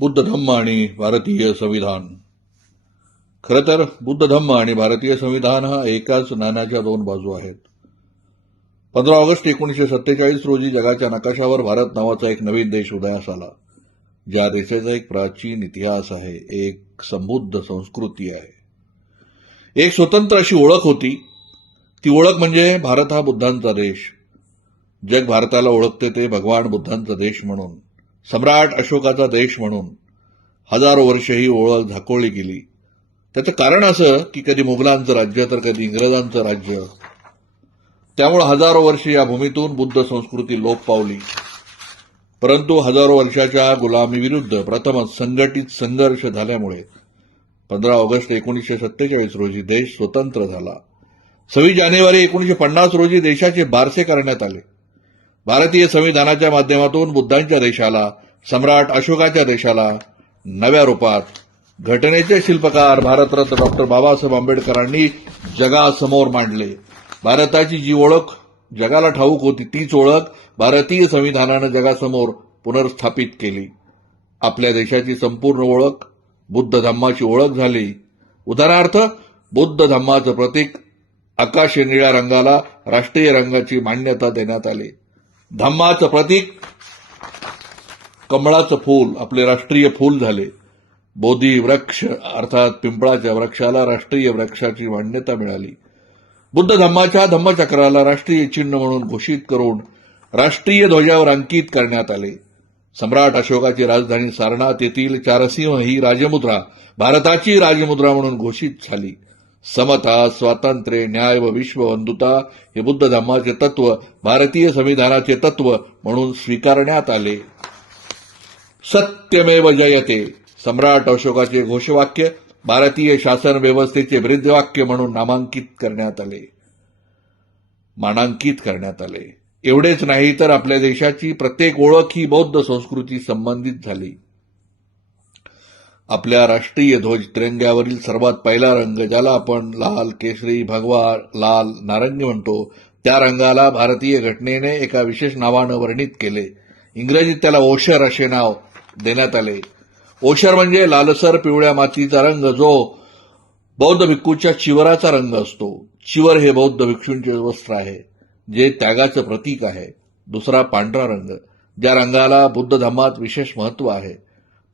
बुद्ध धम्म आणि भारतीय संविधान. खरं तर बुद्ध धम्म आणि भारतीय संविधान हा एकाच नाण्याच्या दोन बाजू आहेत. 15 ऑगस्ट 1947 रोजी जगाच्या नकाशावर भारत नावाचा एक नवीन देश उदयास आला. ज्या देशाचा एक प्राचीन इतिहास आहे, एक समृद्ध संस्कृती आहे, एक स्वतंत्र अशी ओळख होती. ती ओळख म्हणजे भारत हा बुद्धांचा देश. जग भारताला ओळखते ते भगवान बुद्धांचा देश म्हणून, सम्राट अशोकाचा देश म्हणून. हजारो वर्ष ही ओळख झाकोळली गेली. त्याचं कारण असं की कधी मुघलांचं राज्य तर कधी इंग्रजांचं राज्य. त्यामुळे हजारो वर्ष या भूमीतून बुद्ध संस्कृती लोप पावली. परंतु हजारो वर्षाच्या गुलामीविरुद्ध प्रथमच संघटित संघर्ष झाल्यामुळे 15 ऑगस्ट 1947 रोजी देश स्वतंत्र झाला. 26 जानेवारी 1950 रोजी देशाचे बारसे करण्यात आले. भारतीय संविधानाच्या माध्यमातून बुद्धांच्या देशाला, सम्राट अशोकाच्या देशाला नव्या रूपात घटनेचे शिल्पकार भारतरत्न डॉक्टर बाबासाहेब आंबेडकरांनी जगासमोर मांडले. भारताची जी ओळख जगाला ठाऊक होती, तीच ओळख भारतीय संविधानानं जगासमोर पुनर्स्थापित केली. आपल्या देशाची संपूर्ण ओळख बुद्ध धम्माची ओळख झाली. उदाहरणार्थ, बुद्ध धम्माचं प्रतीक आकाशी निळ्या रंगाला राष्ट्रीय रंगाची मान्यता देण्यात आली. धम्माचं प्रतीक कमळाचं फूल आपले राष्ट्रीय फूल झाले. बोधी वृक्ष अर्थात पिंपळाच्या वृक्षाला राष्ट्रीय वृक्षाची मान्यता मिळाली. बुद्ध धम्माच्या धम्मचक्राला राष्ट्रीय चिन्ह म्हणून घोषित करून राष्ट्रीय ध्वजावर अंकित करण्यात आले. सम्राट अशोकाची राजधानी सारनाथ येथील चारसिंह ही राजमुद्रा भारताची राजमुद्रा म्हणून घोषित झाली. समता, स्वातंत्र्य, न्याय व विश्वबंधुता हे बुद्ध धम्माचे तत्व भारतीय संविधानाचे तत्व म्हणून स्वीकारण्यात आले. सत्यमेव जयते सम्राट अशोकाचे घोषवाक्य भारतीय शासन व्यवस्थेचे ब्रीदवाक्य म्हणून मानांकित करण्यात आले. एवढेच नाही तर आपल्या देशाची प्रत्येक ओळख ही बौद्ध संस्कृती संबंधित झाली. आपल्या राष्ट्रीय ध्वज तिरंग्यावरील सर्वात पहिला रंग, ज्याला आपण लाल, केशरी, भगवा, लाल, नारंगी म्हणतो, त्या रंगाला भारतीय घटनेने एका विशेष नावानं वर्णित केले. इंग्रजीत त्याला ओशर असे नाव देण्यात आले. ओशर म्हणजे लालसर पिवळ्या मातीचा रंग, जो बौद्ध भिक्खूच्या चिवराचा रंग असतो. चिवर हे बौद्ध भिक्षूंचे वस्त्र आहे, जे त्यागाचं प्रतीक आहे. दुसरा पांढरा रंग, ज्या रंगाला बुद्ध धम्मात विशेष महत्व आहे.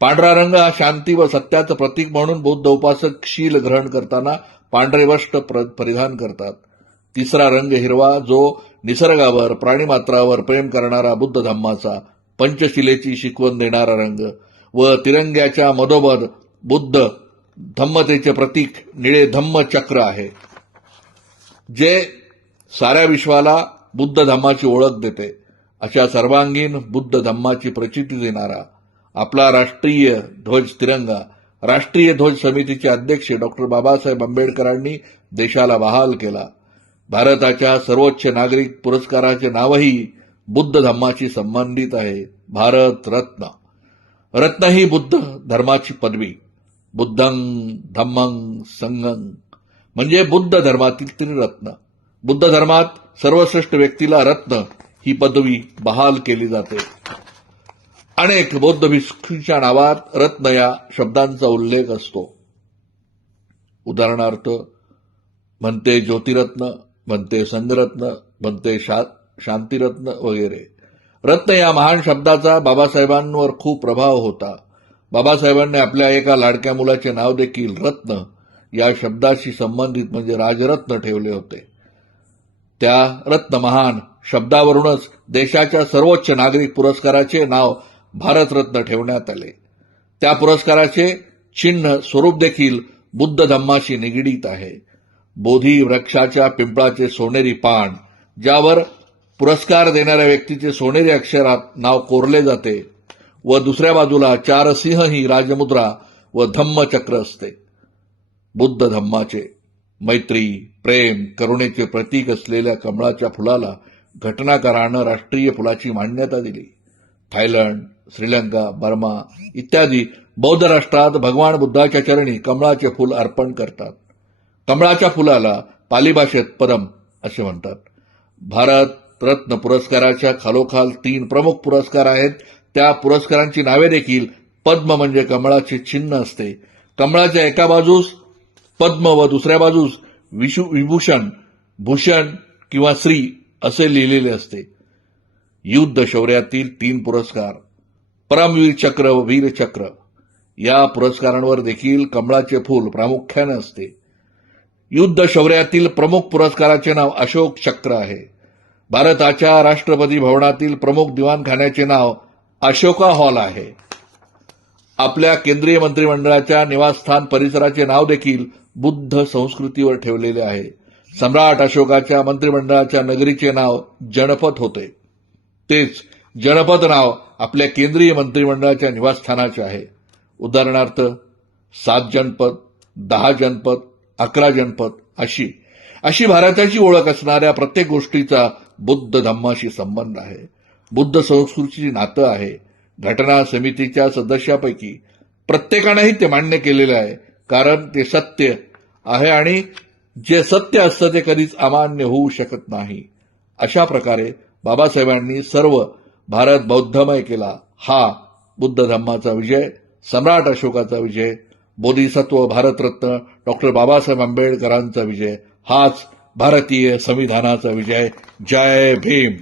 पांढरा रंग हा शांती व सत्याचं प्रतीक म्हणून बौद्ध उपासक शील ग्रहण करताना पांढरे वस्त्र परिधान करतात. तिसरा रंग हिरवा, जो निसर्गावर, प्राणीमात्रावर प्रेम करणारा बुद्ध धम्माचा, पंचशिलेची शिकवण देणारा रंग. व तिरंग्याच्या मधोमध बुद्ध धम्मतेचे प्रतीक निळे धम्म चक्र आहे, जे साऱ्या विश्वाला बुद्ध धम्माची ओळख देते. अशा सर्वांगीण बुद्ध धम्माची प्रचिती देणारा आपला राष्ट्रीय ध्वज तिरंगा राष्ट्रीय ध्वज समितीचे अध्यक्ष डॉक्टर बाबासाहेब आंबेडकरांनी देशाला बहाल केला. भारताच्या सर्वोच्च नागरिक पुरस्काराचे नावही बुद्ध धम्माशी संबंधित आहे, भारत रत्न. रत्न ही बुद्ध धर्माची पदवी. बुद्धं धम्मं संघं म्हणजे बुद्ध धर्मातील त्रिरत्न. बुद्ध धर्मात सर्वश्रेष्ठ व्यक्तीला रत्न ही पदवी बहाल केली जाते. अनेक बौद्ध भिक्षूंच्या नावात रत्न या शब्दांचा उल्लेख असतो. उदाहरणार्थ, म्हणते ज्योतिरत्न, म्हणते संघरत्न, म्हणते शांतिरत्न वगैरे. रत्न या महान शब्दाचा बाबासाहेबांवर खूप प्रभाव होता. बाबासाहेबांनी आपल्या एका लाडक्या मुलाचे नाव देखील रत्न या शब्दाशी संबंधित म्हणजे राजरत्न ठेवले होते. त्या रत्न महान शब्दावरूनच देशाच्या सर्वोच्च नागरिक पुरस्काराचे नाव भारतरत्न ठेवण्यात आले. त्या पुरस्काराचे चिन्ह स्वरूप देखील बुद्ध धम्माशी निगडीत आहे. बोधी वृक्षाच्या पिंपळाचे सोनेरी पान, ज्यावर पुरस्कार देणाऱ्या व्यक्तीचे सोनेरी अक्षरात नाव कोरले जाते, व दुसऱ्या बाजूला चारसिंह ही राजमुद्रा व धम्मचक्र असते. बुद्ध धम्माचे मैत्री, प्रेम, करुणेचे प्रतीक असलेल्या कमळाच्या फुलाला घटनाकारानं राष्ट्रीय फुलाची मान्यता दिली. थायलंड, श्रीलंका, बर्मा इत्यादी बौद्ध राष्ट्रात भगवान बुद्धाच्या चरणी कमळाचे फूल अर्पण करतात. कमळाच्या फुलाला पाली भाषेत पदम असे म्हणतात. भारत रत्न पुरस्काराच्या खालोखाल 3 प्रमुख पुरस्कार आहेत. त्या पुरस्कारांची नावे देखील पद्म म्हणजे कमळाचे चिन्ह असते. कमळाच्या एका बाजूस पद्म व दुसऱ्या बाजूस विभूषण, भूषण किंवा श्री असे लिहिलेले असते. युद्ध शौर्यातील 3 पुरस्कार, परमवीर चक्र व वीर चक्र या पुरस्कारांवर देखील कमळाचे फूल प्रामुख्याने असते. युद्ध शौर्यातील प्रमुख पुरस्काराचे नाव अशोक चक्र आहे. भारताच्या राष्ट्रपती भवनातील प्रमुख दिवाणखान्याचे नाव अशोका हॉल आहे. आपल्या केंद्रीय मंत्रिमंडळाच्या निवासस्थान परिसराचे नाव देखील बुद्ध संस्कृतीवर ठेवलेले आहे. सम्राट अशोकाच्या मंत्रिमंडळाच्या नगरीचे नाव जनपथ होते. तेच जनपथ नाव आपल्या केंद्रीय मंत्रिमंडळाच्या निवासस्थानाचे आहे. उदाहरणार्थ 7 जनपद, 10 जनपद, 11 जनपद अशी भारताची ओळख असणाऱ्या प्रत्येक गोष्टीचा बुद्ध धम्माशी संबंध आहे. बुद्ध संस्कृतीची नातं आहे. घटना समितीच्या सदस्यापैकी प्रत्येकानेही ते मान्य केलेले आहे, कारण ते सत्य आहे आणि जे सत्य असतं ते कधीच अमान्य होऊ शकत नाही. अशा प्रकारे बाबासाहेबांनी सर्व भारत बौद्धमय केला. हा बुद्ध धम्माचा विजय, सम्राट अशोकाचा विजय, बोधिसत्व भारतरत्न डॉक्टर बाबासाहेब आंबेडकरांचा विजय, हाच भारतीय संविधानाचा विजय. जय भीम.